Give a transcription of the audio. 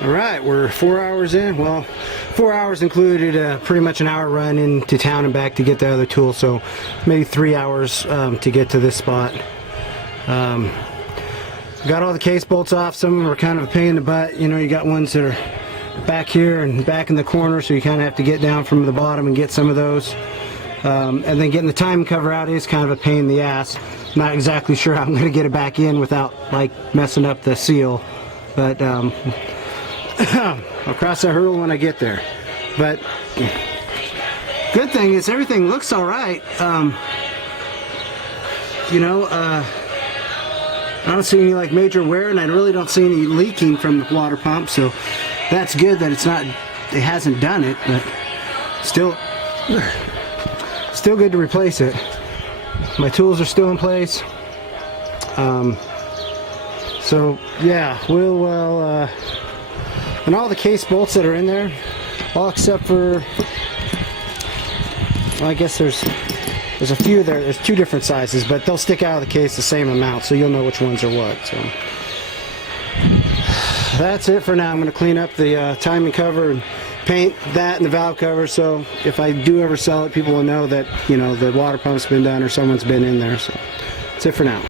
Alright, we're 4 hours in. Well, 4 hours included pretty much an hour run into town and back to get the other tool, so maybe 3 hours to get to this spot. Got all the case bolts off. Some of them are kind of a pain in the butt. You know, you got ones that are back here and back in the corner, so you kind of have to get down from the bottom and get some of those. And then getting the timing cover out is kind of a pain in the ass. Not exactly sure how I'm going to get it back in without like messing up the seal, but I'll cross that hurdle when I get there. But good thing is everything looks alright. You know, I don't see any like major wear, and I really don't see any leaking from the water pump, so that's good that it hasn't done it, but still good to replace it. My tools are still in place. So yeah, we'll and all the case bolts that are in there, all except for, well, I guess there's a few there. There's two different sizes, but they'll stick out of the case the same amount, so you'll know which ones are what. So that's it for now. I'm going to clean up the timing cover and paint that and the valve cover, so if I do ever sell it, people will know that, you know, the water pump's been done or someone's been in there. So that's it for now.